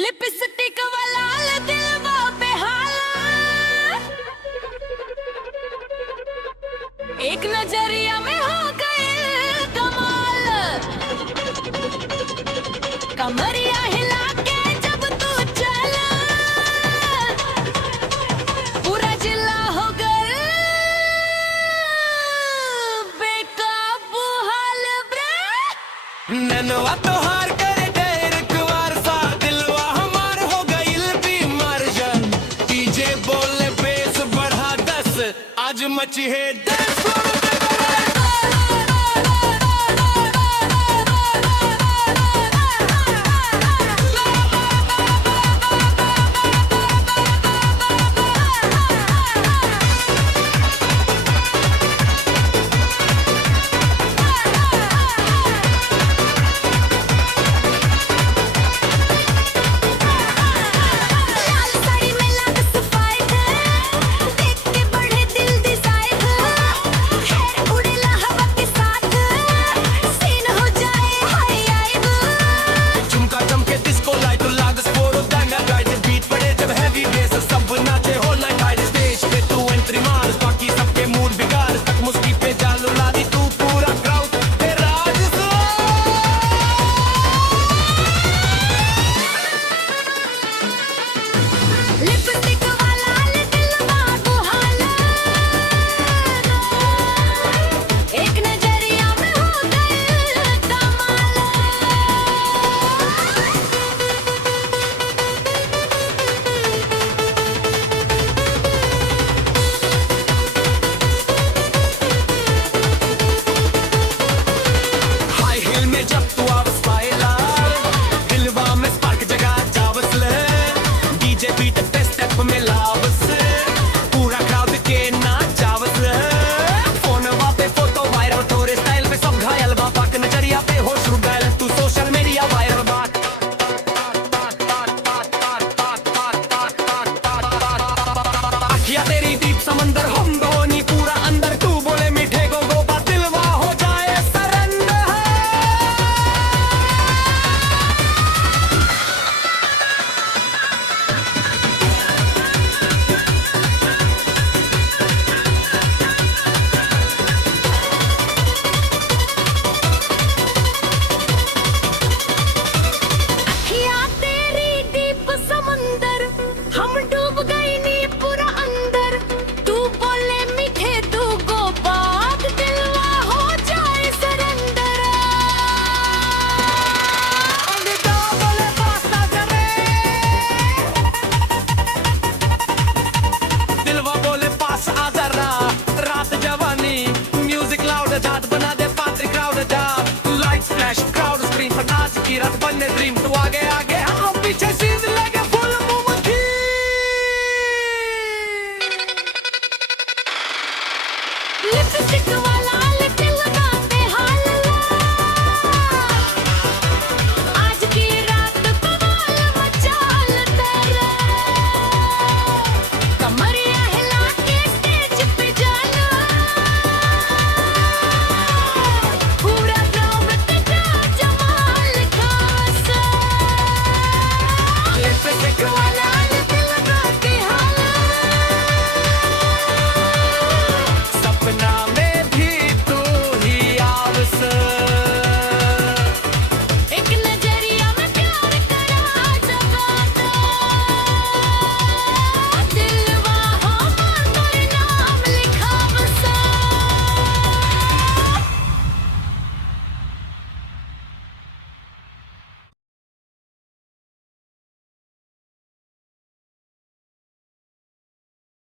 Lipstick वाला दिलवा बेहाल, एक नजरिया में हो गए कमाल। कमरिया हिला के जब तू चला, पूरा जिला हो गए बेकाबू हाल ब्रे। ननवा तोहार करे डेर कुवार सा, दिलवा हमार हो गइल बीमार जन। डीजे बोले बेस बढ़ा 10, आज मची है 10। ड्रीम तो आगे आगे हम पीछे सीध लगे फुल मोमबत्ती। लिपस्टिक वाला दिलवा बेहाल, आज की रात कमाल मचाल तेरे। कमरिया हिला के स्टेज पे जाना, पूरा ग्राउंड तेरा जमाल खासा। लिपस्टिक वाला